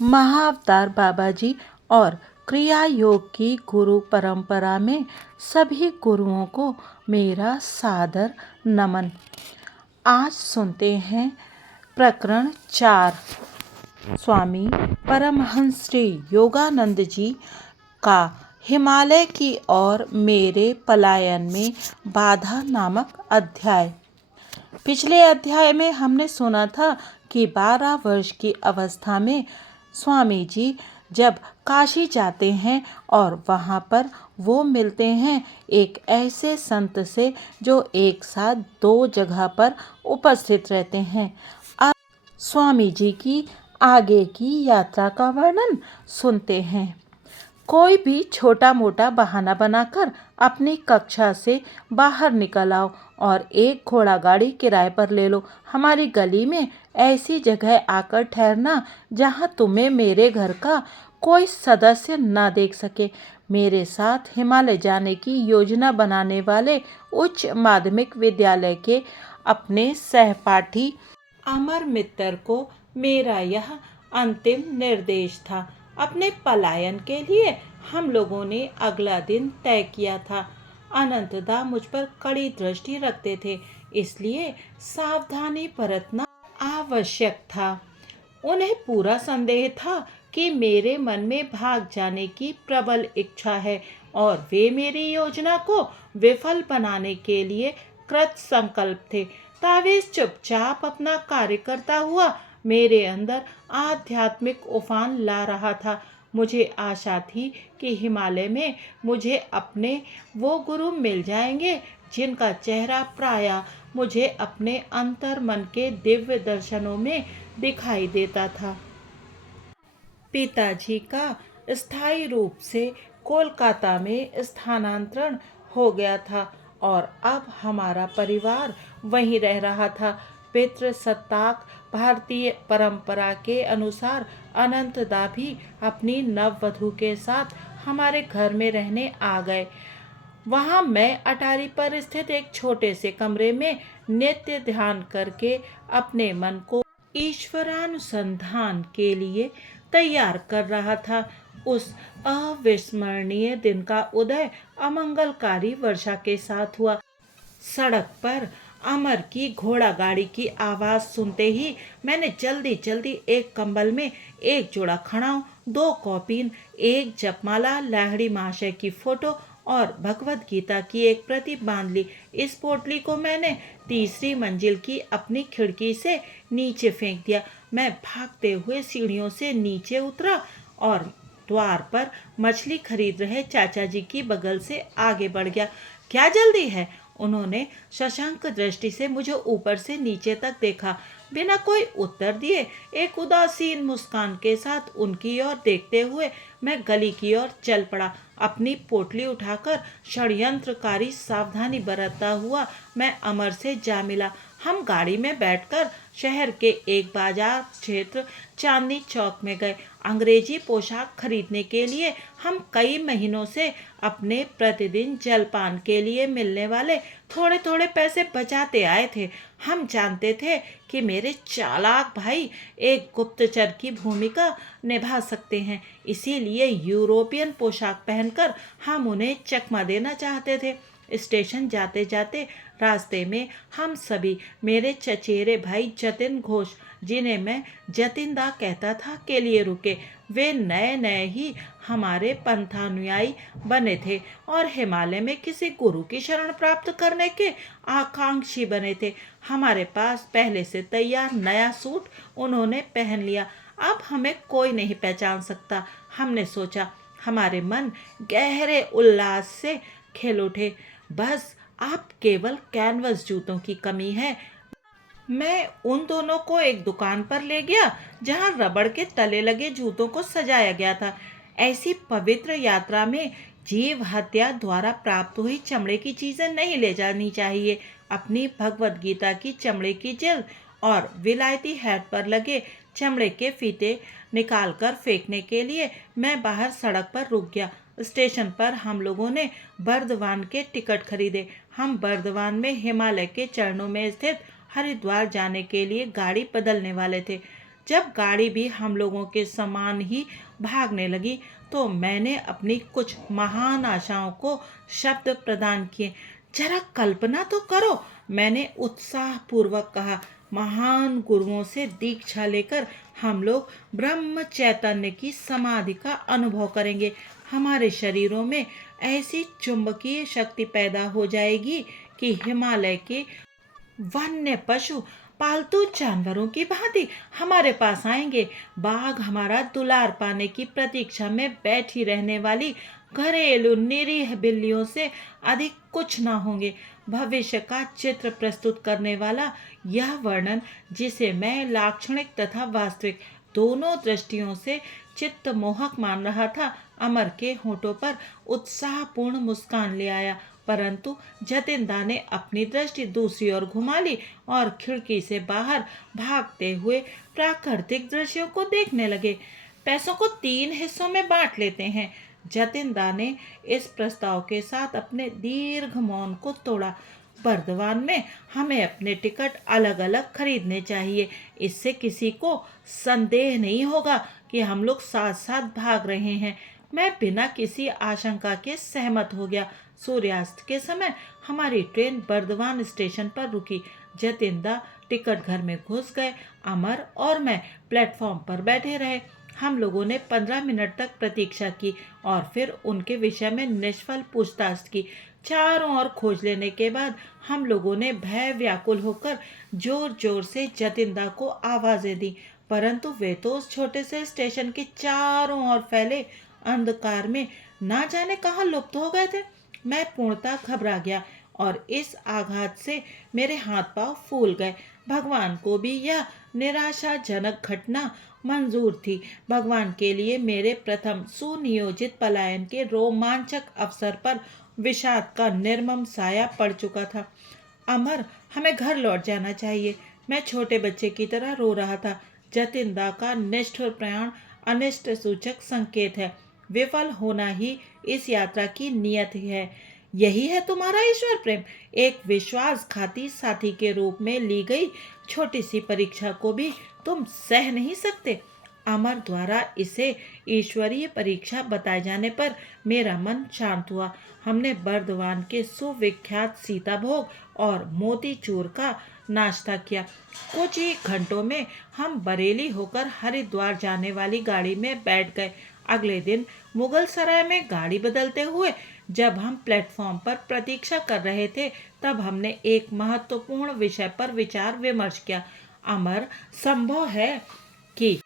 महाअवतार बाबाजी और क्रिया योग की गुरु परंपरा में सभी गुरुओं को मेरा सादर नमन। आज सुनते हैं प्रकरण 4 स्वामी परमहंस श्री योगानंद जी का हिमालय की ओर मेरे पलायन में बाधा नामक अध्याय। पिछले अध्याय में हमने सुना था कि 12 वर्ष की अवस्था में स्वामी जी जब काशी जाते हैं और वहाँ पर वो मिलते हैं एक ऐसे संत से जो एक साथ 2 जगह पर उपस्थित रहते हैं। अब स्वामी जी की आगे की यात्रा का वर्णन सुनते हैं। कोई भी छोटा मोटा बहाना बनाकर अपनी कक्षा से बाहर निकल आओ और एक घोड़ा गाड़ी किराए पर ले लो। हमारी गली में ऐसी जगह आकर ठहरना जहां तुम्हें मेरे घर का कोई सदस्य ना देख सके। मेरे साथ हिमालय जाने की योजना बनाने वाले उच्च माध्यमिक विद्यालय के अपने सहपाठी अमर मित्र को मेरा यह अंतिम निर्देश था। अपने पलायन के लिए हम लोगों ने अगला दिन तय किया था। अनंतदा मुझ पर कड़ी दृष्टि रखते थे, इसलिए सावधानी बरतना आवश्यक था। उन्हें पूरा संदेह था कि मेरे मन में भाग जाने की प्रबल इच्छा है और वे मेरी योजना को विफल बनाने के लिए कृत संकल्प थे। तावेज चुपचाप अपना कार्य करता हुआ मेरे अंदर आध्यात्मिक उफान ला रहा था। मुझे आशा थी कि हिमालय में मुझे अपने वो गुरु मिल जाएंगे जिनका चेहरा प्रायः मुझे अपने अंतर मन के दिव्य दर्शनों में दिखाई देता था। पिताजी का स्थायी रूप से कोलकाता में स्थानांतरण हो गया था और अब हमारा परिवार वहीं रह रहा था। पितृसत्ताक भारतीय परंपरा के अनुसार अनंतदा भी अपनी नववधू के साथ हमारे घर में रहने आ गए। वहाँ मैं अटारी पर स्थित एक छोटे से कमरे में नित्य ध्यान करके अपने मन को ईश्वरानुसंधान के लिए तैयार कर रहा था। उस अविस्मरणीय दिन का उदय अमंगलकारी वर्षा के साथ हुआ। सड़क पर अमर की घोड़ा गाड़ी की आवाज सुनते ही मैंने जल्दी जल्दी एक कंबल में एक जोड़ा खड़ाऊं, 2 कॉपीन, एक जपमाला, लाहिड़ी महाशय की फोटो और भगवत गीता की एक प्रति बांध ली। इस पोटली को मैंने 3री मंजिल की अपनी खिड़की से नीचे फेंक दिया। मैं भागते हुए सीढ़ियों से नीचे उतरा और द्वार पर मछली खरीद रहे चाचा जी की बगल से आगे बढ़ गया। क्या जल्दी है? उन्होंने शशांक दृष्टि से मुझे ऊपर से नीचे तक देखा। बिना कोई उत्तर दिए एक उदासीन मुस्कान के साथ उनकी ओर देखते हुए मैं गली की ओर चल पड़ा। अपनी पोटली उठाकर षड्यंत्रकारी सावधानी बरतता हुआ मैं अमर से जा मिला। हम गाड़ी में बैठकर शहर के एक बाजार क्षेत्र चांदनी चौक में गए। अंग्रेजी पोशाक खरीदने के लिए हम कई महीनों से अपने प्रतिदिन जलपान के लिए मिलने वाले थोड़े थोड़े पैसे बचाते आए थे। हम जानते थे कि मेरे चालाक भाई एक गुप्तचर की भूमिका निभा सकते हैं, इसीलिए यूरोपियन पोशाक पहनकर हम उन्हें चकमा देना चाहते थे। स्टेशन जाते जाते रास्ते में हम सभी मेरे चचेरे भाई जतिन घोष, जिन्हें मैं जतिनदा कहता था, के लिए रुके। वे नए नए ही हमारे पंथानुयायी बने थे और हिमालय में किसी गुरु की शरण प्राप्त करने के आकांक्षी बने थे। हमारे पास पहले से तैयार नया सूट उन्होंने पहन लिया। अब हमें कोई नहीं पहचान सकता, हमने सोचा। हमारे मन गहरे उल्लास से खेल उठे। बस आप केवल कैनवस जूतों की कमी है। मैं उन दोनों को एक दुकान पर ले गया जहां रबड़ के तले लगे जूतों को सजाया गया था। ऐसी पवित्र यात्रा में जीव हत्या द्वारा प्राप्त हुई चमड़े की चीजें नहीं ले जानी चाहिए। अपनी भगवत गीता की चमड़े की जिल्द और विलायती हैट पर लगे चमड़े के फीते निकालकर फेंकने के लिए मैं बाहर सड़क पर रुक गया। स्टेशन पर हम लोगों ने बर्दवान के टिकट खरीदे। हम बर्दवान में हिमालय के चरणों में स्थित हरिद्वार जाने के लिए गाड़ी बदलने वाले थे। जब गाड़ी भी हम लोगों के समान ही भागने लगी तो मैंने अपनी कुछ महान आशाओं को शब्द प्रदान किए। जरा कल्पना तो करो, मैंने उत्साहपूर्वक कहा। महान गुरुओं से दीक्षा लेकर हम लोग ब्रह्म चैतन्य की समाधि का अनुभव करेंगे। हमारे शरीरों में ऐसी चुंबकीय शक्ति पैदा हो जाएगी कि हिमालय के वन्य पशु पालतू जानवरों की भांति हमारे पास आएंगे। बाघ हमारा दुलार पाने की प्रतीक्षा में बैठी रहने वाली घरेलू निरीह बिल्लियों से अधिक कुछ ना होंगे। भविष्य का चित्र प्रस्तुत करने वाला यह वर्णन, जिसे मैं लाक्षणिक तथा वास्तविक दोनों दृष्टियों से चित्त मोहक मान रहा था, अमर के होठों पर उत्साहपूर्ण मुस्कान ले आया। परंतु जतिनदा ने अपनी दृष्टि दूसरी ओर घुमा ली और खिड़की से बाहर भागते हुए प्राकृतिक दृश्यों को देखने लगे। पैसों को 3 हिस्सों में बांट लेते हैं। जतिनदा ने इस प्रस्ताव के साथ अपने दीर्घ मौन को तोड़ा। बर्दवान में हमें अपने टिकट अलग अलग खरीदने चाहिए। इससे किसी को संदेह नहीं होगा कि हम लोग साथ साथ भाग रहे हैं। मैं बिना किसी आशंका के सहमत हो गया। सूर्यास्त के समय हमारी ट्रेन बर्दवान स्टेशन पर रुकी। जतिनदा टिकट घर में घुस गए। अमर और मैं प्लेटफॉर्म पर बैठे रहे। हम लोगों ने 15 मिनट तक प्रतीक्षा की और फिर उनके विषय में निष्फल पूछताछ की। चारों ओर खोज लेने के बाद हम लोगों ने भय व्याकुल होकर जोर जोर से जतिनदा को आवाजें दी, परंतु वे तो उस छोटे से स्टेशन के चारों ओर फैले अंधकार में ना जाने कहाँ लुप्त हो गए थे। मैं पूर्णतः घबरा गया और इस आघात से मेरे हाथ पांव फूल गए। भगवान को भी यह निराशाजनक घटना मंजूर थी। भगवान के लिए मेरे प्रथम सुनियोजित पलायन के रोमांचक अवसर पर विषाद का निर्मम साया पड़ चुका था। अमर, हमें घर लौट जाना चाहिए। मैं छोटे बच्चे की तरह रो रहा था। जतिनदा का निष्ठुर प्रयाण अनिष्ट सूचक संकेत है। विफल होना ही इस यात्रा की नियत है। यही है तुम्हारा ईश्वर प्रेम। एक विश्वासघाती साथी के रूप में ली गई छोटी सी परीक्षा को भी तुम सह नहीं सकते। अमर द्वारा इसे ईश्वरीय परीक्षा बताए जाने पर मेरा मन शांत हुआ। हमने बर्दवान के सुविख्यात सीता भोग और मोतीचूर का नाश्ता किया। कुछ ही घंटों में हम बरेली होकर हरिद्वार जाने वाली गाड़ी में बैठ गए। अगले दिन मुगल सराय में गाड़ी बदलते हुए जब हम प्लेटफॉर्म पर प्रतीक्षा कर रहे थे, तब हमने एक महत्वपूर्ण विषय पर विचार विमर्श किया। अमर, संभव है कि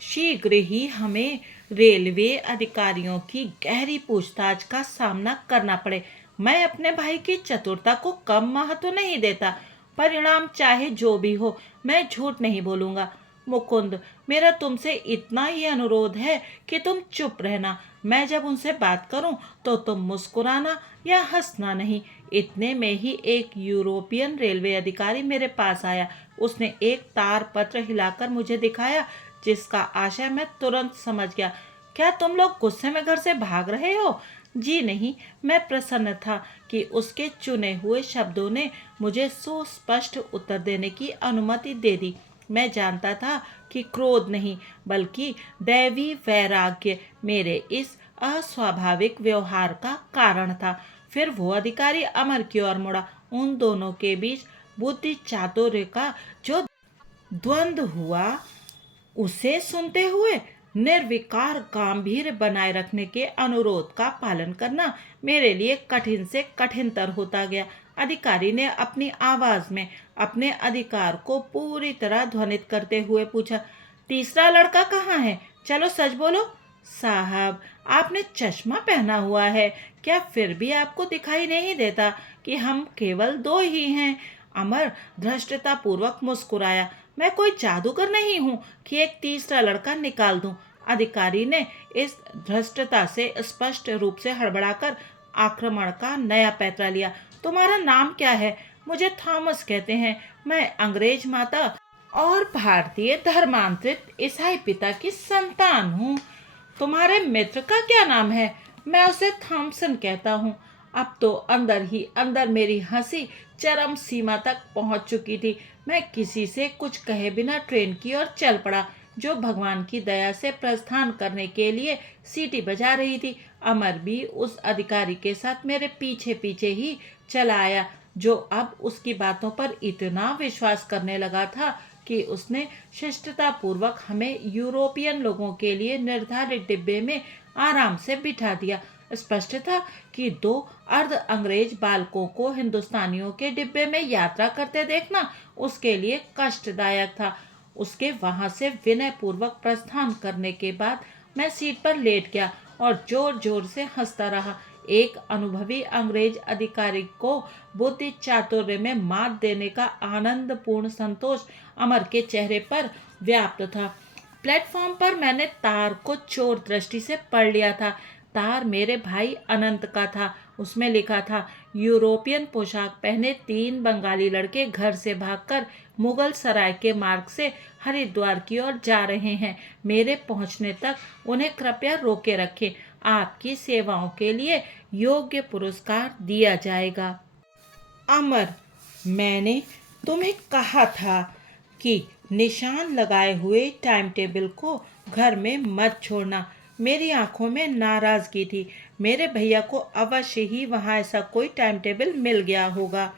शीघ्र ही हमें रेलवे अधिकारियों की गहरी पूछताछ का सामना करना पड़े। मैं अपने भाई की चतुरता को कम महत्व नहीं देता। परिणाम चाहे जो भी हो, मैं झूठ नहीं बोलूंगा। मुकुंद, मेरा तुमसे इतना ही अनुरोध है कि तुम चुप रहना। मैं जब उनसे बात करूं तो तुम मुस्कुराना या हंसना नहीं। इतने में ही एक यूरोपियन रेलवे अधिकारी मेरे पास आया। उसने एक तार पत्र हिलाकर मुझे दिखाया, जिसका आशय मैं तुरंत समझ गया। क्या तुम लोग गुस्से में घर से भाग रहे हो? जी नहीं, मैं प्रसन्न था कि उसके चुने हुए शब्दों ने मुझे सुस्पष्ट उत्तर देने की अनुमति दे दी। मैं जानता था कि क्रोध नहीं बल्कि दैवी वैराग्य मेरे इस अस्वाभाविक व्यवहार का कारण था। फिर वो अधिकारी अमर की ओर मुड़ा। उन दोनों के बीच बुद्धि चातुर्य का जो द्वंद्व हुआ, उसे सुनते हुए निर्विकार गंभीर बनाए रखने के अनुरोध का पालन करना मेरे लिए कठिन से कठिनतर होता गया। अधिकारी ने अपनी आवाज में अपने अधिकार को पूरी तरह ध्वनित करते हुए पूछा, तीसरा लड़का कहाँ है? चलो सच बोलो। साहब, आपने चश्मा पहना हुआ है, क्या फिर भी आपको दिखाई नहीं देता कि हम केवल 2 ही हैं? अमर धृष्टता पूर्वक मुस्कुराया। मैं कोई जादूगर नहीं हूँ कि एक तीसरा लड़का निकाल दूं। अधिकारी ने इस धृष्टता से स्पष्ट रूप से हड़बड़ाकर आक्रमण का नया पैतरा लिया। तुम्हारा नाम क्या है? मुझे थॉमस कहते हैं। मैं अंग्रेज माता और भारतीय धर्मांतरित ईसाई पिता की संतान हूँ। तुम्हारे मित्र का क्या नाम है? मैं उसे थॉमसन कहता हूँ। अब तो अंदर ही अंदर मेरी हंसी चरम सीमा तक पहुंच चुकी थी। मैं किसी से कुछ कहे बिना ट्रेन की ओर चल पड़ा। जो भगवान की दया से प्रस्थान करने के लिए सीटी बजा रही थी। अमर भी उस अधिकारी के साथ मेरे पीछे पीछे ही चला आया, जो अब उसकी बातों पर इतना विश्वास करने लगा था कि उसने शिष्टता पूर्वक हमें यूरोपियन लोगों के लिए निर्धारित डिब्बे में आराम से बिठा दिया। स्पष्ट था कि दो अर्ध अंग्रेज बालकों को हिंदुस्तानियों के डिब्बे में यात्रा करते देखना उसके लिए कष्टदायक था। उसके वहां से विनय पूर्वक प्रस्थान करने के बाद मैं सीट पर लेट गया और जोर जोर से हंसता रहा। एक अनुभवी अंग्रेज अधिकारी को बुद्धि चातुर्य में मात देने का आनंदपूर्ण संतोष अमर के चेहरे पर व्याप्त था। प्लेटफॉर्म पर मैंने तार को चोर दृष्टि से पढ़ लिया था। तार मेरे भाई अनंत का था। उसमें लिखा था, यूरोपियन पोशाक पहने 3 बंगाली लड़के घर से भागकर मुगल सराय के मार्ग से हरिद्वार की ओर जा रहे हैं। मेरे पहुंचने तक उन्हें कृपया रोके रखें। आपकी सेवाओं के लिए योग्य पुरस्कार दिया जाएगा। अमर, मैंने तुम्हें कहा था कि निशान लगाए हुए टाइम टेबल को घर में मत छोड़ना। मेरी आंखों में नाराजगी थी। मेरे भैया को अवश्य ही वहां ऐसा कोई टाइम टेबल मिल गया होगा।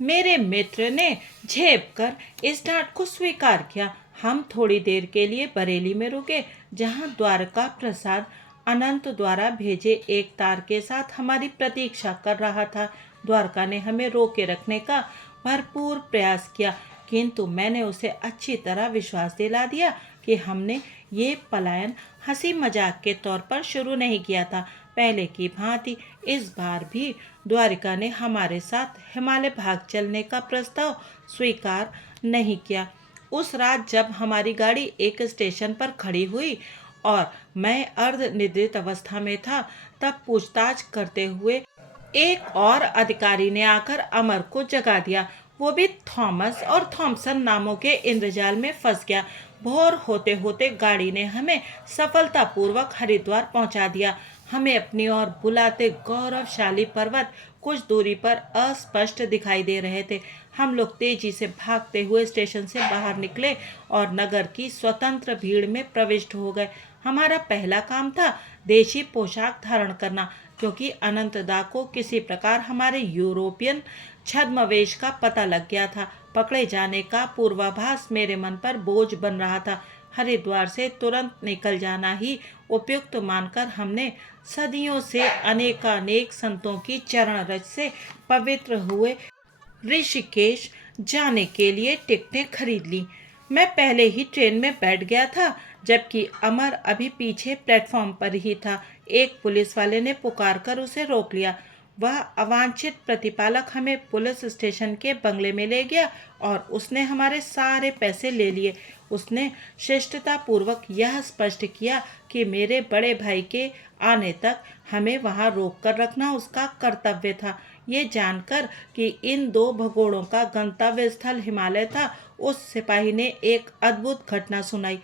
मेरे मित्र ने झेप कर इस डांट को स्वीकार किया। हम थोड़ी देर के लिए बरेली में रुके, जहां द्वारका प्रसाद अनंत द्वारा भेजे एक तार के साथ हमारी प्रतीक्षा कर रहा था। द्वारका ने हमें रोके रखने का भरपूर प्रयास किया, किंतु मैंने उसे अच्छी तरह विश्वास दिला दिया कि हमने ये पलायन हंसी मजाक के तौर पर शुरू नहीं किया था। पहले की भांति इस बार भी द्वारिका ने हमारे साथ हिमालय भाग चलने का प्रस्ताव स्वीकार नहीं किया। उस रात जब हमारी गाड़ी एक स्टेशन पर खड़ी हुई और मैं अर्ध निद्रित अवस्था में था, तब पूछताछ करते हुए एक और अधिकारी ने आकर अमर को जगा दिया। वो भी थॉमस और थॉमसन नामों के इंद्रजाल में फंस गया। भोर होते होते गाड़ी ने हमें सफलतापूर्वक हरिद्वार पहुंचा दिया। हमें अपनी ओर बुलाते गौरवशाली पर्वत कुछ दूरी पर अस्पष्ट दिखाई दे रहे थे। हम लोग तेजी से भागते हुए स्टेशन से बाहर निकले और नगर की स्वतंत्र भीड़ में प्रविष्ट हो गए। हमारा पहला काम था देशी पोशाक धारण करना, क्योंकि अनंतदा को किसी प्रकार हमारे यूरोपियन छद्मवेश का पता लग गया था। पकड़े जाने का पूर्वाभास मेरे मन पर बोझ बन रहा था। हरिद्वार से तुरंत निकल जाना ही उपयुक्त मानकर हमने सदियों से अनेकानेक संतों की चरण रज से पवित्र हुए ऋषिकेश जाने के लिए टिकटें खरीद ली। मैं पहले ही ट्रेन में बैठ गया था, जबकि अमर अभी पीछे प्लेटफॉर्म पर ही था। एक पुलिस वाले ने पुकार कर उसे रोक लिया। वह अवांछित प्रतिपालक हमें पुलिस स्टेशन के बंगले में ले गया और उसने हमारे सारे पैसे ले लिए। उसने शिष्टता पूर्वक यह स्पष्ट किया कि मेरे बड़े भाई के आने तक हमें वहां रोक कर रखना उसका कर्तव्य था। ये जानकर कि इन 2 भगोड़ों का गंतव्य स्थल हिमालय था, उस सिपाही ने एक अद्भुत घटना सुनाई।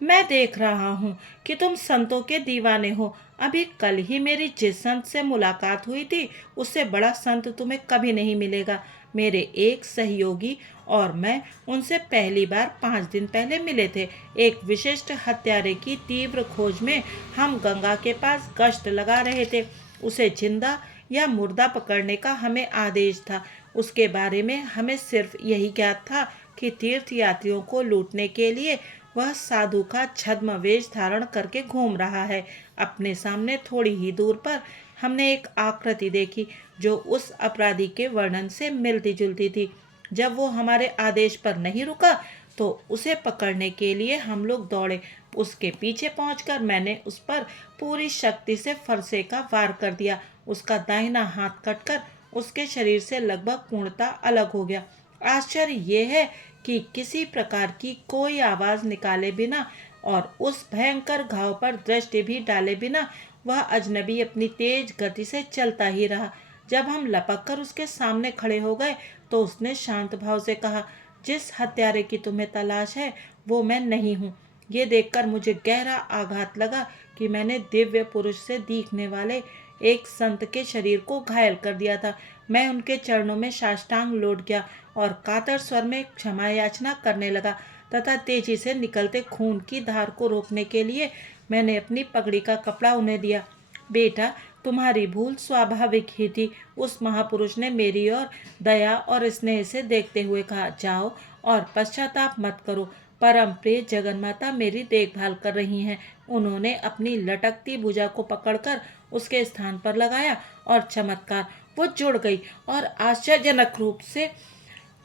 मैं देख रहा हूँ कि तुम संतों के दीवाने हो। अभी कल ही मेरी जिस संत से मुलाकात हुई थी, उससे बड़ा संत तुम्हें कभी नहीं मिलेगा। मेरे एक सहयोगी और मैं उनसे पहली बार 5 दिन पहले मिले थे। एक विशिष्ट हत्यारे की तीव्र खोज में हम गंगा के पास गश्त लगा रहे थे। उसे जिंदा या मुर्दा पकड़ने का हमें आदेश था। उसके बारे में हमें सिर्फ यही ज्ञात था कि तीर्थ यात्रियों को लूटने के लिए वह साधु का छद्मवेश धारण करके घूम रहा है। अपने सामने थोड़ी ही दूर पर हमने एक आकृति देखी जो उस अपराधी के वर्णन से मिलती जुलती थी। जब वो हमारे आदेश पर नहीं रुका तो उसे पकड़ने के लिए हम लोग दौड़े। उसके पीछे पहुंचकर मैंने उस पर पूरी शक्ति से फरसे का वार कर दिया। उसका दाहिना हाथ कटकर उसके शरीर से लगभग पूर्णतः अलग हो गया। आश्चर्य ये है कि किसी प्रकार की कोई आवाज निकाले बिना और उस भयंकर घाव पर दृष्टि भी डाले बिना वह अजनबी अपनी तेज गति से चलता ही रहा। जब हम लपक कर उसके सामने खड़े हो गए तो उसने शांत भाव से कहा, जिस हत्यारे की तुम्हें तलाश है वो मैं नहीं हूँ। ये देखकर मुझे गहरा आघात लगा कि मैंने दिव्य पुरुष से दिखने वाले एक संत के शरीर को घायल कर दिया था। मैं उनके चरणों में साष्टांग लौट गया और कातर स्वर में क्षमा याचना करने लगा तथा तेजी से निकलते खून की धार को रोकने के लिए मैंने अपनी पगड़ी का कपड़ा उन्हें दिया। बेटा, तुम्हारी भूल स्वाभाविक ही थी। उस महापुरुष ने मेरी ओर दया और स्नेह से देखते हुए कहा, जाओ और पश्चाताप मत करो। परम प्रिय जगन्माता मेरी देखभाल कर रही हैं। उन्होंने अपनी लटकती भुजा को पकड़कर उसके स्थान पर लगाया और चमत्कार, वो जुड़ गई और आश्चर्यजनक रूप से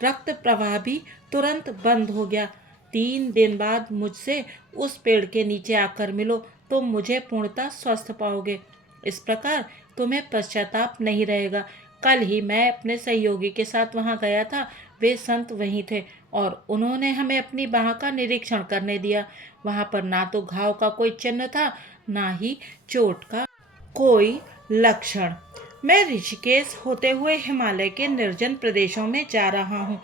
रक्त प्रवाह भी तुरंत बंद हो गया। 3 दिन बाद मुझसे उस पेड़ के नीचे आकर मिलो, तुम मुझे पूर्णतः स्वस्थ पाओगे। इस प्रकार तुम्हें पश्चाताप नहीं रहेगा। कल ही मैं अपने सहयोगी के साथ वहां गया था। वे संत वहीं थे और उन्होंने हमें अपनी बाह का निरीक्षण करने दिया। वहां पर ना तो घाव का कोई चिन्ह था, ना ही चोट का कोई लक्षण। मैं ऋषिकेश होते हुए हिमालय के निर्जन प्रदेशों में जा रहा हूँ।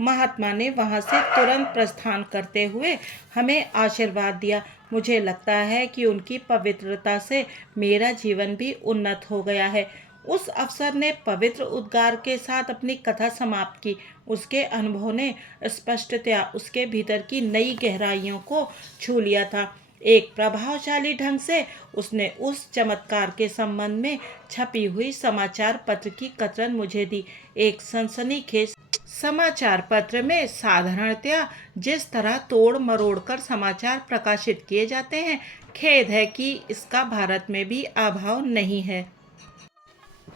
महात्मा ने वहां से तुरंत प्रस्थान करते हुए हमें आशीर्वाद दिया। मुझे लगता है कि उनकी पवित्रता से मेरा जीवन भी उन्नत हो गया है। उस अफसर ने पवित्र उद्गार के साथ अपनी कथा समाप्त की। उसके अनुभव ने स्पष्टतया उसके भीतर की नई गहराइयों को छू लिया था। एक प्रभावशाली ढंग से उसने उस चमत्कार के संबंध में छपी हुई समाचार पत्र की कतरन मुझे दी। एक सनसनीखेज समाचार पत्र में साधारणतया जिस तरह तोड़ मरोड़ कर समाचार प्रकाशित किए जाते हैं, खेद है कि इसका भारत में भी अभाव नहीं है।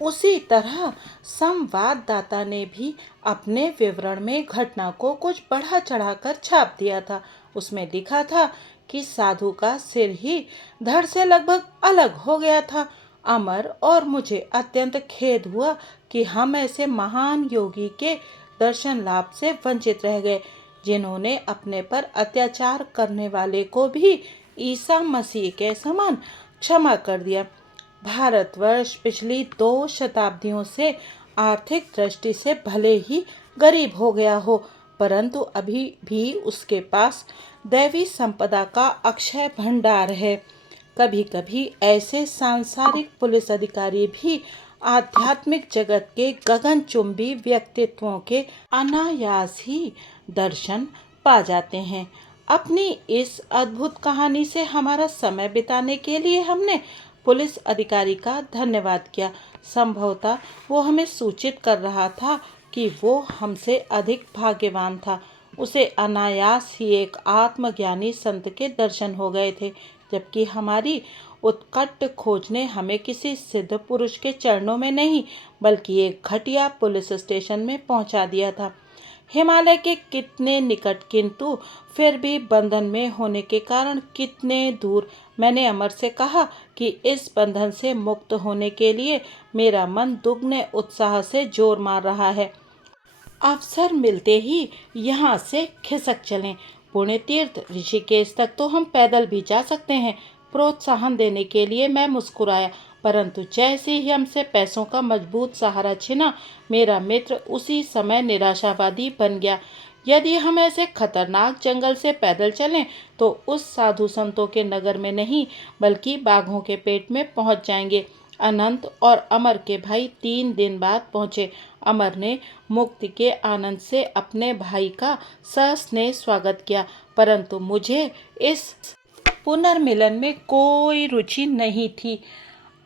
उसी तरह संवाददाता ने भी अपने विवरण में घटना को कुछ बढ़ा चढ़ाकर छाप दिया था। उसमें लिखा था कि साधु का सिर ही धड़ से लगभग अलग हो गया था। अमर और मुझे अत्यंत खेद हुआ कि हम ऐसे महान योगी के दर्शन लाभ से वंचित रह गए, जिन्होंने अपने पर अत्याचार करने वाले को भी ईसा मसीह के समान क्षमा कर दिया। भारतवर्ष पिछली 2 शताब्दियों से आर्थिक दृष्टि से भले ही गरीब हो गया हो, परंतु अभी भी उसके पास दैवी संपदा का अक्षय भंडार है। कभी कभी ऐसे सांसारिक पुलिस अधिकारी भी आध्यात्मिक जगत के गगनचुंबी व्यक्तित्वों के अनायास ही दर्शन पा जाते हैं। अपनी इस अद्भुत कहानी से हमारा समय बिताने के लिए हमने पुलिस अधिकारी का धन्यवाद किया। संभवतः वो हमें सूचित कर रहा था कि वो हमसे अधिक भाग्यवान था। उसे अनायास ही एक आत्मज्ञानी संत के दर्शन हो गए थे, जबकि हमारी उत्कट खोज ने हमें किसी सिद्ध पुरुष के चरणों में नहीं, बल्कि एक घटिया पुलिस स्टेशन में पहुंचा दिया था। हिमालय के कितने निकट, किंतु फिर भी बंधन में होने के कारण कितने दूर। मैंने अमर से कहा कि इस बंधन से मुक्त होने के लिए मेरा मन दुगने उत्साह से जोर मार रहा है। अवसर मिलते ही यहाँ से खिसक चलें। पुण्य तीर्थ ऋषिकेश तक तो हम पैदल भी जा सकते हैं। प्रोत्साहन देने के लिए मैं मुस्कुराया, परंतु जैसे ही हमसे पैसों का मजबूत सहारा छिना, मेरा मित्र उसी समय निराशावादी बन गया। यदि हम ऐसे खतरनाक जंगल से पैदल चलें तो उस साधु संतों के नगर में नहीं, बल्कि बाघों के पेट में पहुंच जाएंगे। अनंत और अमर के भाई 3 दिन बाद पहुंचे। अमर ने मुक्ति के आनंद से अपने भाई का सस्नेह स्वागत किया, परंतु मुझे इस पुनर्मिलन में कोई रुचि नहीं थी।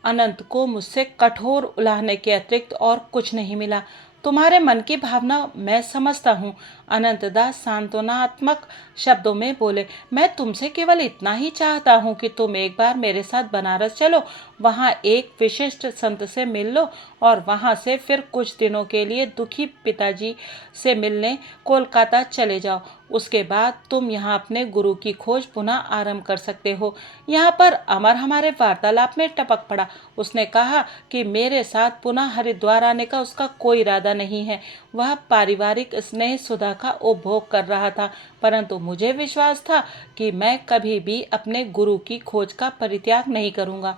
अनंत को मुझसे कठोर उलाहने के अतिरिक्त और कुछ नहीं मिला। तुम्हारे मन की भावना मैं समझता हूँ, अनंतदास सांत्वनात्मक शब्दों में बोले। मैं तुमसे केवल इतना ही चाहता हूँ कि तुम एक बार मेरे साथ बनारस चलो, वहाँ एक विशिष्ट संत से मिल लो और वहाँ से फिर कुछ दिनों के लिए दुखी पिताजी से मिलने कोलकाता चले जाओ। उसके बाद तुम यहाँ अपने गुरु की खोज पुनः आरंभ कर सकते हो। यहाँ पर अमर हमारे वार्तालाप में टपक पड़ा। उसने कहा कि मेरे साथ पुनः हरिद्वार आने का उसका कोई इरादा नहीं है। वह पारिवारिक स्नेह सुधा का उपभोग कर रहा था, परंतु मुझे विश्वास था कि मैं कभी भी अपने गुरु की खोज का परित्याग नहीं करूँगा।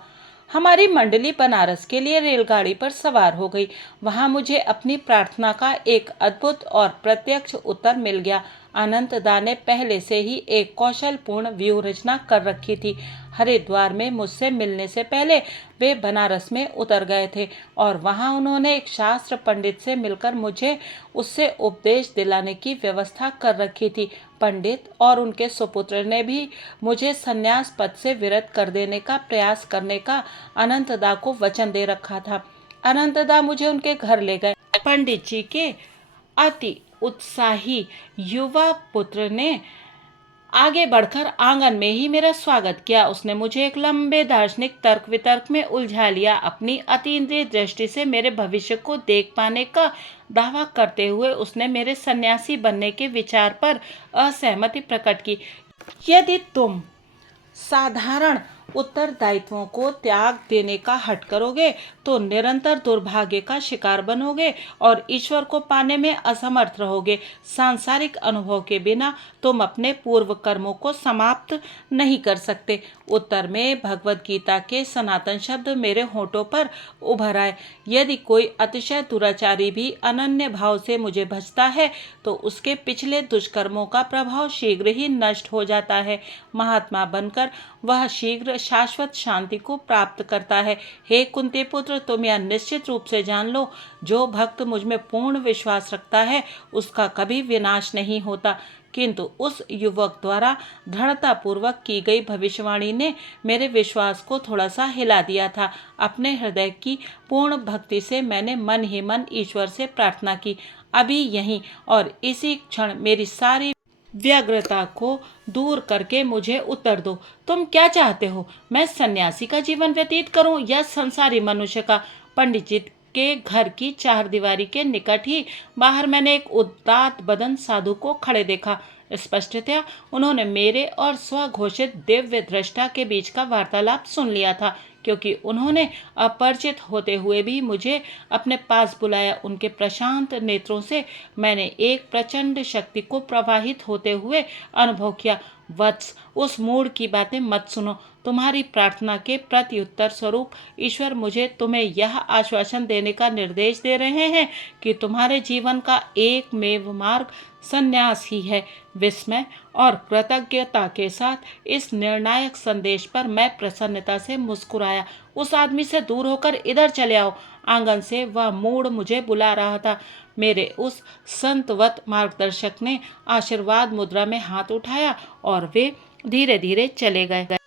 हमारी मंडली बनारस के लिए रेलगाड़ी पर सवार हो गई। वहां मुझे अपनी प्रार्थना का एक अद्भुत और प्रत्यक्ष उत्तर मिल गया। अनंतदा ने पहले से ही एक कौशलपूर्ण व्यूह रचना कर रखी थी। हरिद्वार में मुझसे मिलने से पहले वे बनारस में उतर गए थे और वहां उन्होंने एक शास्त्र पंडित से मिलकर मुझे उससे उपदेश दिलाने की व्यवस्था कर रखी थी। पंडित और उनके सुपुत्र ने भी मुझे संन्यास पद से विरत कर देने का प्रयास करने का अनंतदा को वचन दे रखा था। अनंतदा मुझे उनके घर ले गए। पंडित जी के अति उत्साही युवा पुत्र ने आगे बढ़कर आंगन में ही मेरा स्वागत किया। उसने मुझे एक लंबे दार्शनिक तर्क वितर्क में उलझा लिया। अपनी अतीन्द्रिय दृष्टि से मेरे भविष्य को देख पाने का दावा करते हुए उसने मेरे सन्यासी बनने के विचार पर असहमति प्रकट की। यदि तुम साधारण उत्तरदायित्वों को त्याग देने का हठ करोगे तो निरंतर दुर्भाग्य का शिकार बनोगे और ईश्वर को पाने में असमर्थ रहोगे। सांसारिक अनुभव के बिना तुम अपने पूर्व कर्मों को समाप्त नहीं कर सकते। उत्तर में भगवत गीता के सनातन शब्द मेरे होठों पर उभर आए। यदि कोई अतिशय दुराचारी भी अनन्य भाव से मुझे भजता है तो उसके पिछले दुष्कर्मों का प्रभाव शीघ्र ही नष्ट हो जाता है। महात्मा बनकर वह शीघ्र शाश्वत शांति को प्राप्त करता है। हे कुंती पुत्र, तुम यह निश्चित रूप से जान लो, जो भक्त मुझ में पूर्ण विश्वास रखता है उसका कभी विनाश नहीं होता। किंतु उस युवक द्वारा दृढ़तापूर्वक की गई भविष्यवाणी ने मेरे विश्वास को थोड़ा सा हिला दिया था। अपने हृदय की पूर्ण भक्ति से मैंने मन ही मन ईश्वर से प्रार्थना की, अभी यहीं और इसी क्षण मेरी सारी व्यग्रता को दूर करके मुझे उत्तर दो। तुम क्या चाहते हो? मैं सन्यासी का जीवन व्यतीत करूं या संसारी मनुष्य का? पंडित जी के घर की चारदीवारी के निकट ही बाहर मैंने एक उदात्त बदन साधु को खड़े देखा। स्पष्टतया उन्होंने मेरे और स्वघोषित दिव्य दृष्टा के बीच का वार्तालाप सुन लिया था, क्योंकि उन्होंने अपरिचित होते हुए भी मुझे अपने पास बुलाया। उनके प्रशांत नेत्रों से मैंने एक प्रचंड शक्ति को प्रवाहित होते हुए अनुभव किया। वत्स, उस मूढ़ की बातें मत सुनो। तुम्हारी प्रार्थना के प्रत्युत्तर स्वरूप ईश्वर मुझे तुम्हें यह आश्वासन देने का निर्देश दे रहे हैं कि तुम्हारे जीवन का एकमेव मार्ग संन्यास ही है। विस्मय और कृतज्ञता के साथ इस निर्णायक संदेश पर मैं प्रसन्नता से मुस्कुराया। उस आदमी से दूर होकर इधर चले आओ। आंगन से वह मूढ़ मुझे बुला रहा था। मेरे उस संतवत मार्गदर्शक ने आशीर्वाद मुद्रा में हाथ उठाया और वे धीरे धीरे चले गए।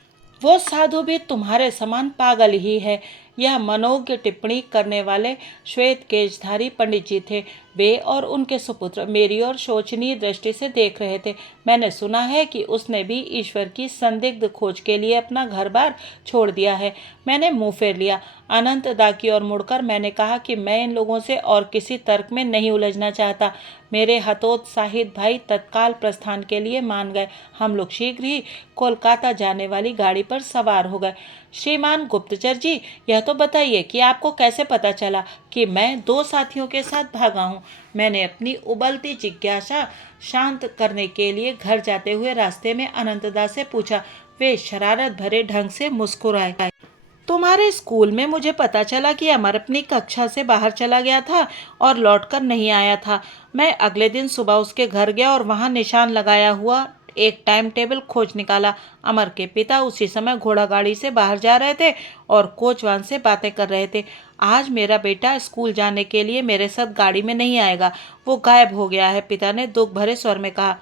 वो साधु भी तुम्हारे समान पागल ही है। यह मनोज्ञ टिप्पणी करने वाले श्वेत केशधारी पंडित जी थे। वे और उनके सुपुत्र मेरी ओर शोचनीय दृष्टि से देख रहे थे। मैंने सुना है कि उसने भी ईश्वर की संदिग्ध खोज के लिए अपना घर बार छोड़ दिया है। मैंने मुंह फेर लिया। अनंतदा की ओर मुड़कर मैंने कहा कि मैं इन लोगों से और किसी तर्क में नहीं उलझना चाहता। मेरे हतोत्साहित भाई तत्काल प्रस्थान के लिए मान गए। हम लोग शीघ्र ही कोलकाता जाने वाली गाड़ी पर सवार हो गए। श्रीमान गुप्तचर जी, यह तो बताइए कि आपको कैसे पता चला कि मैं दो साथियों के साथ भागा हूँ? मैंने अपनी उबलती जिज्ञासा शांत करने के लिए घर जाते हुए रास्ते में अनंतदा से पूछा। वे शरारत भरे ढंग से मुस्कुराए। तुम्हारे स्कूल में मुझे पता चला कि अमर अपनी कक्षा से बाहर चला गया था और लौटकर नहीं आया था। मैं अगले दिन सुबह उसके घर गया और वहां निशान लगाया हुआ एक टाइम टेबल खोज निकाला। अमर के पिता उसी समय घोड़ा गाड़ी से बाहर जा रहे थे और कोचवान से बातें कर रहे थे। आज मेरा बेटा स्कूल जाने के लिए मेरे साथ गाड़ी में नहीं आएगा, वो गायब हो गया है, पिता ने दुख भरे स्वर में कहा।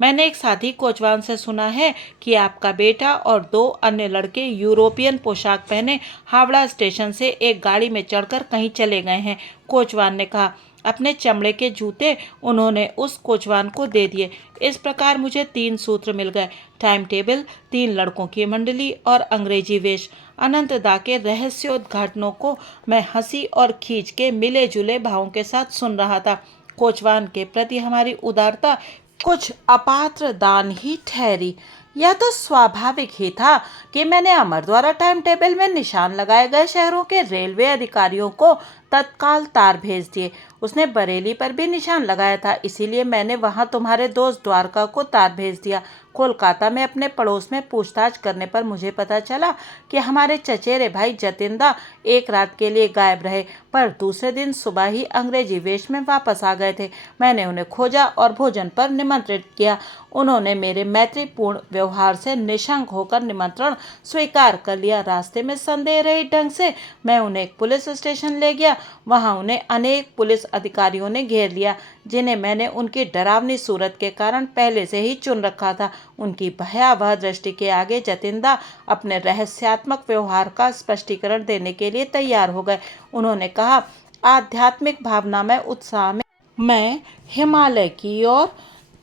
मैंने एक साथी कोचवान से सुना है कि आपका बेटा और दो अन्य लड़के यूरोपियन पोशाक पहने हावड़ा स्टेशन से एक गाड़ी में चढ़कर कहीं चले गए हैं, कोचवान ने कहा। अपने चमड़े के जूते उन्होंने उस कोचवान को दे दिए। इस प्रकार मुझे 3 सूत्र मिल गए: टाइम टेबल, 3 लड़कों की मंडली और अंग्रेजी वेश। अनंतदा के रहस्योद्घाटनों को मैं हंसी और खींच के मिले जुले भावों के साथ सुन रहा था। कोचवान के प्रति हमारी उदारता कुछ अपात्र दान ही ठहरी। यह तो स्वाभाविक ही था कि मैंने अमर द्वारा टाइम टेबल में निशान लगाए गए शहरों के रेलवे अधिकारियों को तत्काल तार भेज दिए। उसने बरेली पर भी निशान लगाया था, इसीलिए मैंने वहां तुम्हारे दोस्त द्वारका को तार भेज दिया। कोलकाता में अपने पड़ोस में पूछताछ करने पर मुझे पता चला कि हमारे चचेरे भाई जतिंदा एक रात के लिए गायब रहे, पर दूसरे दिन सुबह ही अंग्रेजी वेश में वापस आ गए थे। मैंने उन्हें खोजा और भोजन पर निमंत्रित किया। उन्होंने मेरे मैत्रीपूर्ण व्यवहार से निशंक होकर निमंत्रण स्वीकार कर लिया। रास्ते में संदेह रहित ढंग से मैं उन्हें एक पुलिस स्टेशन ले गया। वहां उन्हें अनेक पुलिस अधिकारियों ने घेर लिया, जिन्हें मैंने उनकी डरावनी सूरत के कारण पहले से ही चुन रखा था। उनकी भयावह दृष्टि के आगे जतिंदा अपने रहस्यात्मक व्यवहार का स्पष्टीकरण देने के लिए तैयार हो गए। उन्होंने कहा, आध्यात्मिक भावनामय उत्साह में मैं हिमालय की ओर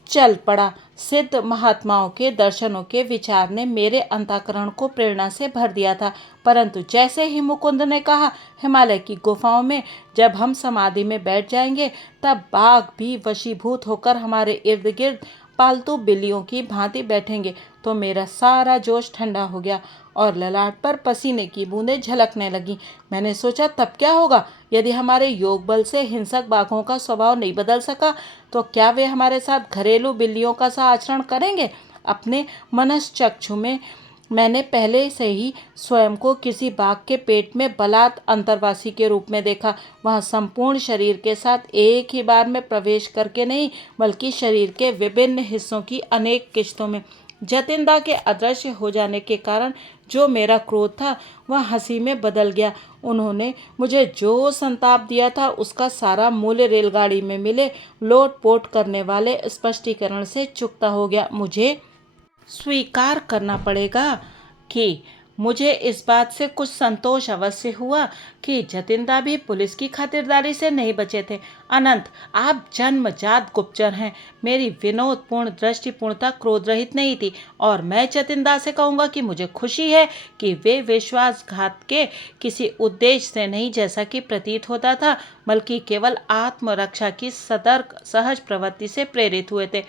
चल पड़ा। सिद्ध महात्माओं के दर्शनों के विचार ने मेरे अंतःकरण को प्रेरणा से भर दिया था, परंतु जैसे ही मुकुंद ने कहा, हिमालय की गुफाओं में जब हम समाधि में बैठ जाएंगे, तब बाघ भी वशीभूत होकर हमारे इर्द गिर्द पालतू बिल्लियों की भांति बैठेंगे, तो मेरा सारा जोश ठंडा हो गया और ललाट पर पसीने की बूंदें झलकने लगी। मैंने सोचा, तब क्या होगा यदि हमारे योग बल से हिंसक बाघों का स्वभाव नहीं बदल सका, तो क्या वे हमारे साथ घरेलू बिल्लियों का सा आचरण करेंगे। अपने मनश्चक्षु में मैंने पहले से ही स्वयं को किसी बाघ के पेट में बलात् अंतर्वासी के रूप में देखा। वह संपूर्ण शरीर के साथ एक ही बार में प्रवेश करके नहीं, बल्कि शरीर के विभिन्न हिस्सों की अनेक किश्तों में। जतिंदा के अदृश्य हो जाने के कारण जो मेरा क्रोध था, वह हंसी में बदल गया। उन्होंने मुझे जो संताप दिया था, उसका सारा मूल्य रेलगाड़ी में मिले लोटपोट करने वाले स्पष्टीकरण से चुकता हो गया। मुझे स्वीकार करना पड़ेगा कि मुझे इस बात से कुछ संतोष अवश्य हुआ कि जतिंदा भी पुलिस की खातिरदारी से नहीं बचे थे। अनंत, आप जन्मजात गुप्तचर हैं। मेरी विनोदपूर्ण दृष्टिपूर्णता क्रोध रहित नहीं थी, और मैं जतिंदा से कहूँगा कि मुझे खुशी है कि वे विश्वासघात के किसी उद्देश्य से नहीं, जैसा कि प्रतीत होता था, बल्कि केवल आत्मरक्षा की सतर्क सहज प्रवृत्ति से प्रेरित हुए थे।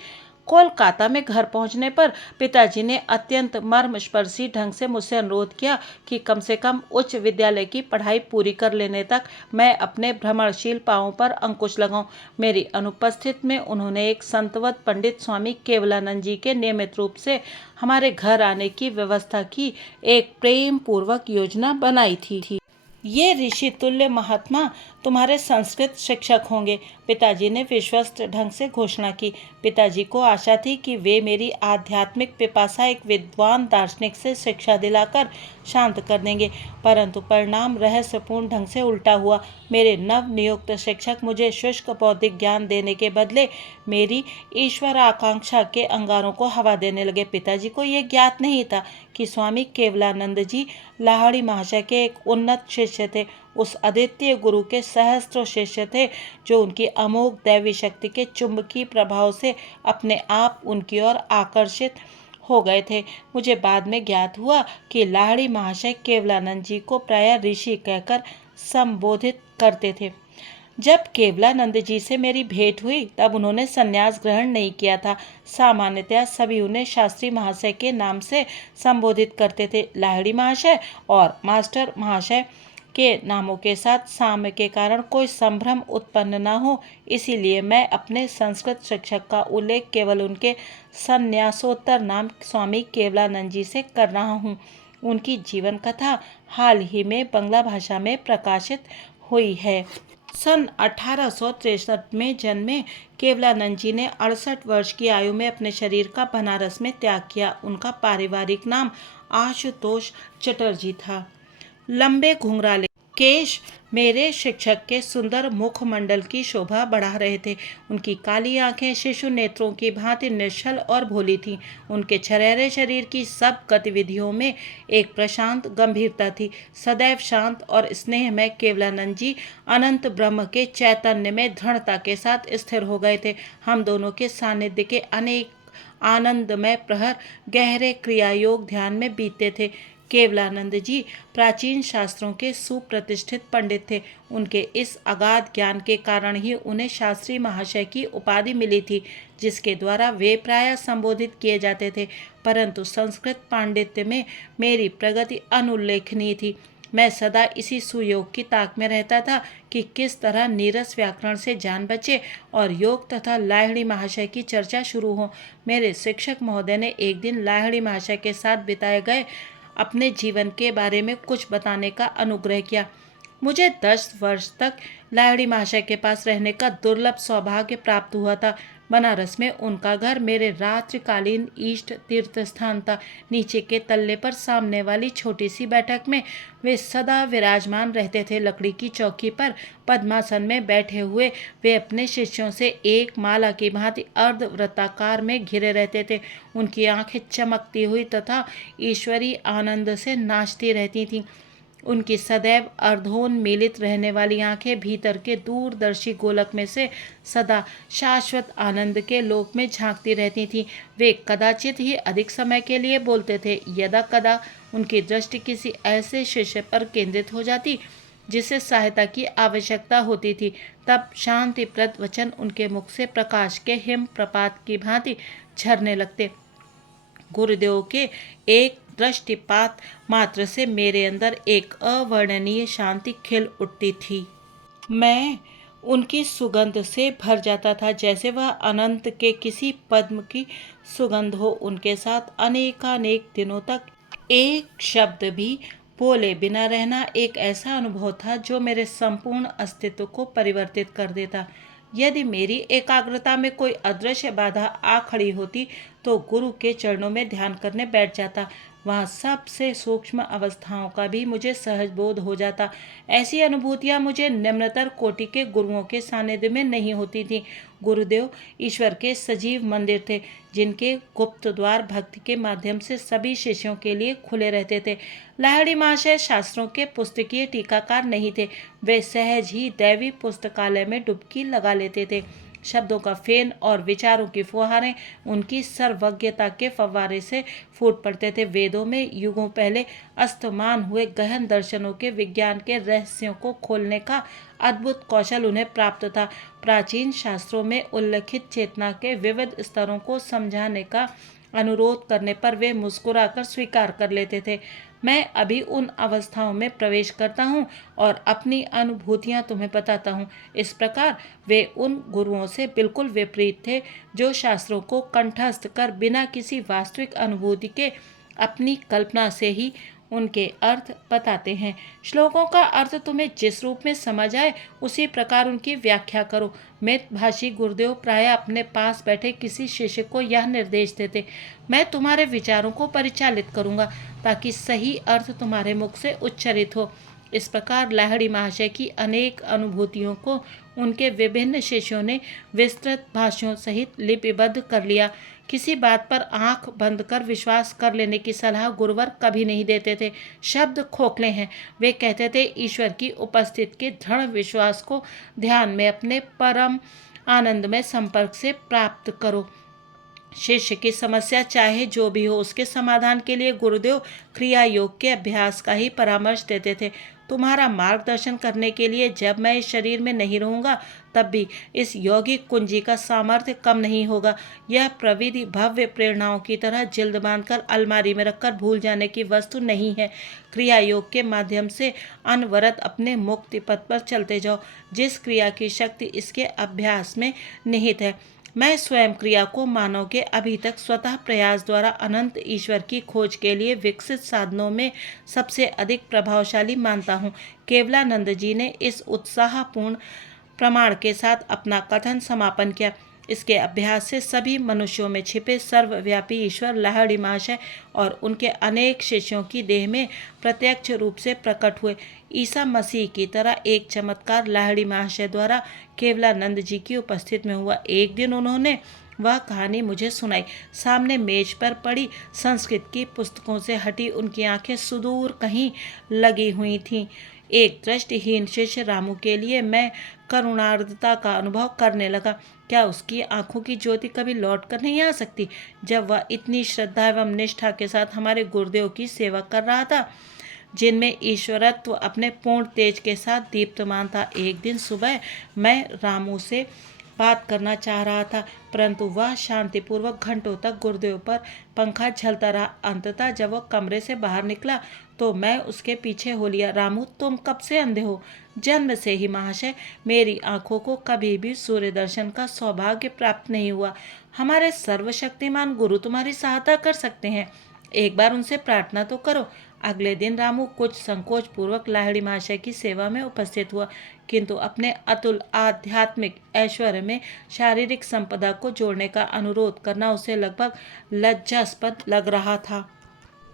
कोलकाता में घर पहुंचने पर पिताजी ने अत्यंत मर्मस्पर्शी ढंग से मुझसे अनुरोध किया कि कम से कम उच्च विद्यालय की पढ़ाई पूरी कर लेने तक मैं अपने भ्रमणशील पांवों पर अंकुश लगाऊं। मेरी अनुपस्थित में उन्होंने एक संतवत पंडित स्वामी केवलानंद जी के नियमित रूप से हमारे घर आने की व्यवस्था की एक प्रेम पूर्वक योजना बनाई थी। ये ऋषि तुल्य महात्मा तुम्हारे संस्कृत शिक्षक होंगे, पिताजी ने विश्वस्त ढंग से घोषणा की। पिताजी को आशा थी कि वे मेरी आध्यात्मिक पिपासा एक विद्वान दार्शनिक से शिक्षा दिलाकर शांत कर देंगे, परंतु परिणाम रहस्यपूर्ण ढंग से उल्टा हुआ। मेरे नव नियुक्त शिक्षक मुझे शुष्क बौद्धिक ज्ञान देने के बदले मेरी ईश्वर आकांक्षा के अंगारों को हवा देने लगे। पिताजी को यह ज्ञात नहीं था कि स्वामी केवलानंद जी लाहड़ी महाशय के एक उन्नत शिष्य थे, उस अद्वितीय गुरु के सहस्त्रों शिष्य थे, जो उनकी अमोघ दैवी शक्ति के चुंबकीय प्रभाव से अपने आप उनकी ओर आकर्षित हो गए थे। मुझे बाद में ज्ञात हुआ कि लाहड़ी महाशय केवलानंद जी को प्रायः ऋषि कहकर संबोधित करते थे। जब केवलानंद जी से मेरी भेंट हुई, तब उन्होंने संन्यास ग्रहण नहीं किया था। सामान्यतया सभी उन्हें शास्त्री महाशय के नाम से संबोधित करते थे। लाहिड़ी महाशय और मास्टर महाशय के नामों के साथ साम्य के कारण कोई संभ्रम उत्पन्न न हो, इसीलिए मैं अपने संस्कृत शिक्षक का उल्लेख केवल उनके संन्यासोत्तर नाम स्वामी केवलानंद जी से कर रहा हूँ। उनकी जीवन कथा हाल ही में बंगला भाषा में प्रकाशित हुई है। सन 1863 में जन्मे केवलानंद जी ने 68 वर्ष की आयु में अपने शरीर का बनारस में त्याग किया। उनका पारिवारिक नाम आशुतोष चटर्जी था। लंबे घुंघराले केश मेरे शिक्षक के सुंदर मुखमंडल की शोभा बढ़ा रहे थे। उनकी काली आंखें शिशु नेत्रों की भांति निश्चल और भोली थीं। उनके छरेरे शरीर की सब गतिविधियों में एक प्रशांत गंभीरता थी। सदैव शांत और स्नेहमय केवलानंद जी अनंत ब्रह्म के चैतन्य में दृढ़ता के साथ स्थिर हो गए थे। हम दोनों के सानिध्य के अनेक आनंदमय प्रहर गहरे क्रियायोग ध्यान में बीतते थे। केवलानंद जी प्राचीन शास्त्रों के सुप्रतिष्ठित पंडित थे। उनके इस अगाध ज्ञान के कारण ही उन्हें शास्त्री महाशय की उपाधि मिली थी, जिसके द्वारा वे प्रायः संबोधित किए जाते थे। परंतु संस्कृत पांडित्य में मेरी प्रगति अनुल्लेखनीय थी। मैं सदा इसी सुयोग की ताक में रहता था कि किस तरह नीरस व्याकरण से जान बचे और योग तथा लाहिड़ी महाशय की चर्चा शुरू हो। मेरे शिक्षक महोदय ने एक दिन लाहिड़ी महाशय के साथ बिताए गए अपने जीवन के बारे में कुछ बताने का अनुग्रह किया। मुझे 10 वर्ष तक लाहिड़ी महाशय के पास रहने का दुर्लभ सौभाग्य प्राप्त हुआ था। बनारस में उनका घर मेरे रात्रिकालीन इष्ट तीर्थ स्थान था। नीचे के तल्ले पर सामने वाली छोटी सी बैठक में वे सदा विराजमान रहते थे। लकड़ी की चौकी पर पद्मासन में बैठे हुए वे अपने शिष्यों से एक माला की भांति अर्धवृत्ताकार में घिरे रहते थे। उनकी आंखें चमकती हुई तथा ईश्वरीय आनंद से नाचती रहती थीं। उनकी सदैव अर्धोन्मीलित रहने वाली आंखें भीतर के दूरदर्शी गोलक में से सदा शाश्वत आनंद के लोक में झांकती रहती थीं। वे कदाचित ही अधिक समय के लिए बोलते थे। यदा कदा उनकी दृष्टि किसी ऐसे शिष्य पर केंद्रित हो जाती जिसे सहायता की आवश्यकता होती थी, तब शांतिप्रद वचन उनके मुख से प्रकाश के हिमप्रपात की भांति झरने लगते। गुरुदेव के एक दृष्टिपात मात्र से मेरे अंदर एक अवर्णनीय शांति खिल उठती थी। मैं उनकी सुगंध से भर जाता था, जैसे वह अनंत के किसी पद्म की सुगंध हो। उनके साथ अनेकानेक दिनों तक एक शब्द भी बोले बिना रहना एक ऐसा अनुभव था जो मेरे संपूर्ण अस्तित्व को परिवर्तित कर देता। यदि मेरी एकाग्रता में कोई अदृश्य बाधा आ खड़ी होती तो गुरु के चरणों में ध्यान करने बैठ जाता। वहाँ सबसे सूक्ष्म अवस्थाओं का भी मुझे सहज बोध हो जाता। ऐसी अनुभूतियाँ मुझे निम्नतर कोटि के गुरुओं के सानिध्य में नहीं होती थीं। गुरुदेव ईश्वर के सजीव मंदिर थे, जिनके गुप्त द्वार भक्ति के माध्यम से सभी शिष्यों के लिए खुले रहते थे। लाहिड़ी महाशय शास्त्रों के पुस्तकीय टीकाकार नहीं थे। वे सहज ही दैवी पुस्तकालय में डुबकी लगा लेते थे। शब्दों का फेन और विचारों की फुहारें उनकी सर्वज्ञता के फव्वारे से फूट पड़ते थे। वेदों में युगों पहले अस्तमान हुए गहन दर्शनों के विज्ञान के रहस्यों को खोलने का अद्भुत कौशल उन्हें प्राप्त था। प्राचीन शास्त्रों में उल्लिखित चेतना के विविध स्तरों को समझाने का अनुरोध करने पर वे मुस्कुराकर स्वीकार कर लेते थे। मैं अभी उन अवस्थाओं में प्रवेश करता हूँ और अपनी अनुभूतियाँ तुम्हें बताता हूँ। इस प्रकार वे उन गुरुओं से बिल्कुल विपरीत थे जो शास्त्रों को कंठस्थ कर बिना किसी वास्तविक अनुभूति के अपनी कल्पना से ही उनके अर्थ बताते हैं। श्लोकों का अर्थ तुम्हें जिस रूप में समझ आए उसी प्रकार उनकी व्याख्या करो। मितभाषी गुरुदेव प्राय अपने पास बैठे किसी शिष्य को यह निर्देश देते, मैं तुम्हारे विचारों को परिचालित करूंगा ताकि सही अर्थ तुम्हारे मुख से उच्चरित हो। इस प्रकार लाहिड़ी महाशय की अनेक अनुभूतियों को उनके विभिन्न शिष्यों ने विस्तृत भाष्यों सहित लिपिबद्ध कर लिया। किसी बात पर आंख बंद कर विश्वास कर लेने की सलाह गुरुवर कभी नहीं देते थे। शब्द खोखले हैं। वे कहते थे, ईश्वर की उपस्थिति के दृढ़ विश्वास को ध्यान में अपने परम आनंदमय संपर्क से प्राप्त करो। शिष्य की समस्या चाहे जो भी हो, उसके समाधान के लिए गुरुदेव क्रिया योग के अभ्यास का ही परामर्श देते थे। तुम्हारा मार्गदर्शन करने के लिए जब मैं इस शरीर में नहीं रहूंगा तब भी इस यौगिक कुंजी का सामर्थ्य कम नहीं होगा। यह प्रविधि भव्य प्रेरणाओं की तरह जिल्द बांधकर अलमारी में रखकर भूल जाने की वस्तु नहीं है। क्रिया योग के माध्यम से अनवरत अपने मुक्ति पथ पर चलते जाओ। जिस क्रिया की शक्ति इसके अभ्यास में निहित है, मैं स्वयं क्रिया को मानव के अभी तक स्वतः प्रयास द्वारा अनंत ईश्वर की खोज के लिए विकसित साधनों में सबसे अधिक प्रभावशाली मानता हूँ। केवलानंद जी ने इस उत्साहपूर्ण प्रमाण के साथ अपना कथन समापन किया। इसके अभ्यास से सभी मनुष्यों में छिपे सर्वव्यापी ईश्वर लाहिड़ी महाशय और उनके अनेक शिष्यों की देह में प्रत्यक्ष रूप से प्रकट हुए। ईसा मसीह की तरह एक चमत्कार लाहिड़ी महाशय द्वारा केवलानंद जी की उपस्थिति में हुआ। एक दिन उन्होंने वह कहानी मुझे सुनाई। सामने मेज पर पड़ी संस्कृत की पुस्तकों से हटी उनकी आंखें सुदूर कहीं लगी हुई थीं। एक दृष्टिहीन शिष्य रामू के लिए मैं करुणार्द्रता का अनुभव करने लगा। क्या उसकी आंखों की ज्योति कभी लौट कर नहीं आ सकती, जब वह इतनी श्रद्धा एवं निष्ठा के साथ हमारे गुरुदेव की सेवा कर रहा था, जिनमें ईश्वरत्व अपने पूर्ण तेज के साथ दीप्तमान था। एक दिन सुबह मैं रामू से बात करना चाह रहा था, परंतु वह शांतिपूर्वक घंटों तक गुरुदेव पर पंखा झलता रहा। अंततः जब वह कमरे से बाहर निकला तो मैं उसके पीछे हो लिया। रामू, तुम कब से अंधे हो? जन्म से ही महाशय। मेरी आंखों को कभी भी सूर्य दर्शन का सौभाग्य प्राप्त नहीं हुआ। हमारे सर्वशक्तिमान गुरु तुम्हारी सहायता कर सकते हैं, एक बार उनसे प्रार्थना तो करो। अगले दिन रामू कुछ संकोच पूर्वक लाहिड़ी महाशय की सेवा में उपस्थित हुआ, किंतु अपने अतुल आध्यात्मिक ऐश्वर्य में शारीरिक संपदा को जोड़ने का अनुरोध करना उसे लगभग लज्जास्पद लग रहा था।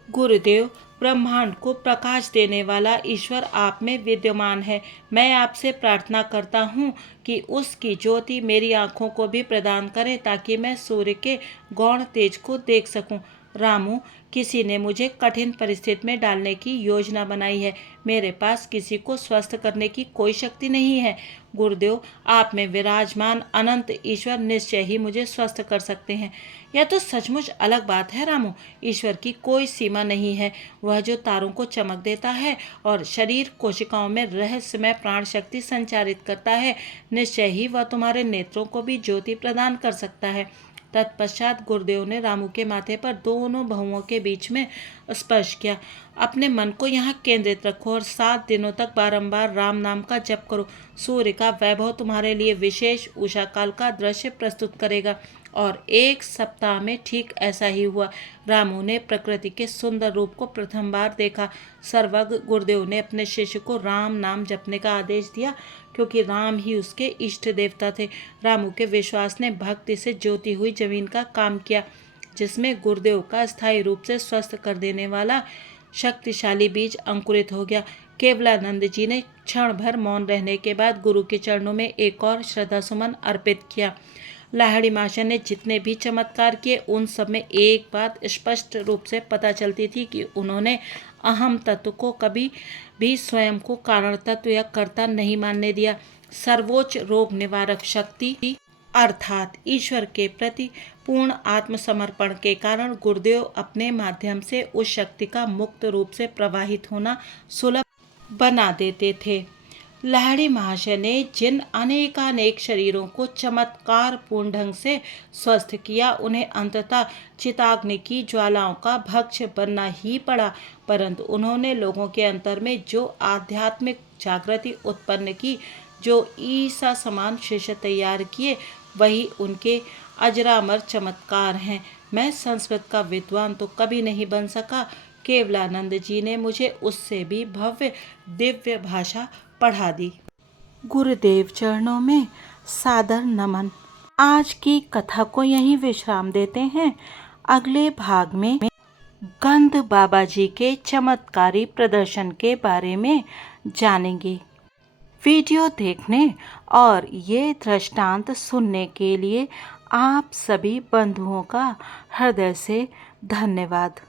गुरुदेव, ब्रह्मांड को प्रकाश देने वाला ईश्वर आप में विद्यमान है। मैं आपसे प्रार्थना करता हूँ कि उसकी ज्योति मेरी आंखों को भी प्रदान करे ताकि मैं सूर्य के गौण तेज को देख सकूं। रामू, किसी ने मुझे कठिन परिस्थिति में डालने की योजना बनाई है। मेरे पास किसी को स्वस्थ करने की कोई शक्ति नहीं है। गुरुदेव, आप में विराजमान अनंत ईश्वर निश्चय ही मुझे स्वस्थ कर सकते हैं। यह तो सचमुच अलग बात है रामू। ईश्वर की कोई सीमा नहीं है। वह जो तारों को चमक देता है और शरीर कोशिकाओं में रहस्यमय प्राण शक्ति संचारित करता है, निश्चय ही वह तुम्हारे नेत्रों को भी ज्योति प्रदान कर सकता है। तत्पश्चात गुरुदेव ने रामू के माथे पर दोनों बहुओं के बीच में स्पर्श किया। अपने मन को यहाँ केंद्रित रखो और 7 दिनों तक बारंबार राम नाम का जप करो। सूर्य का वैभव तुम्हारे लिए विशेष उषा काल का दृश्य प्रस्तुत करेगा। और 1 सप्ताह में ठीक ऐसा ही हुआ। रामू ने प्रकृति के सुंदर रूप को प्रथम बार देखा। सर्वज्ञ गुरुदेव ने अपने शिष्य को राम नाम जपने का आदेश दिया, क्योंकि राम ही उसके इष्ट देवता थे। रामू के विश्वास ने भक्ति से ज्योति हुई जमीन का काम किया, जिसमें गुरुदेव का स्थायी रूप से स्वस्थ कर देने वाला शक्तिशाली बीज अंकुरित हो गया। केवलानंद जी ने क्षण भर मौन रहने के बाद गुरु के चरणों में एक और श्रद्धा सुमन अर्पित किया। लाहिड़ी माशा ने जितने भी चमत्कार किए, उन सब में एक बात स्पष्ट रूप से पता चलती थी कि उन्होंने अहम तत्व को कभी भी स्वयं को कारण तत्व या कर्ता नहीं मानने दिया। सर्वोच्च रोग निवारक शक्ति अर्थात ईश्वर के प्रति पूर्ण आत्मसमर्पण के कारण गुरुदेव अपने माध्यम से उस शक्ति का मुक्त रूप से प्रवाहित होना सुलभ बना देते थे। लाहिड़ी महाशय ने जिन अनेकानेक शरीरों को चमत्कार पूर्ण ढंग से स्वस्थ किया, उन्हें अंततः चिताग्नि की ज्वालाओं का भक्ष्य बनना ही पड़ा, परंतु उन्होंने लोगों के अंतर में जो आध्यात्मिक जागृति उत्पन्न की, जो ईसा समान शिष्य तैयार किए, वही उनके अजरामर चमत्कार हैं। मैं संस्कृत का विद्वान तो कभी नहीं बन सका। केवलानंद जी ने मुझे उससे भी भव्य दिव्य भाषा पढ़ा दी। गुरुदेव चरणों में सादर नमन। आज की कथा को यहीं विश्राम देते हैं। अगले भाग में गंध बाबा जी के चमत्कारी प्रदर्शन के बारे में जानेंगे। वीडियो देखने और ये दृष्टांत सुनने के लिए आप सभी बंधुओं का हृदय से धन्यवाद।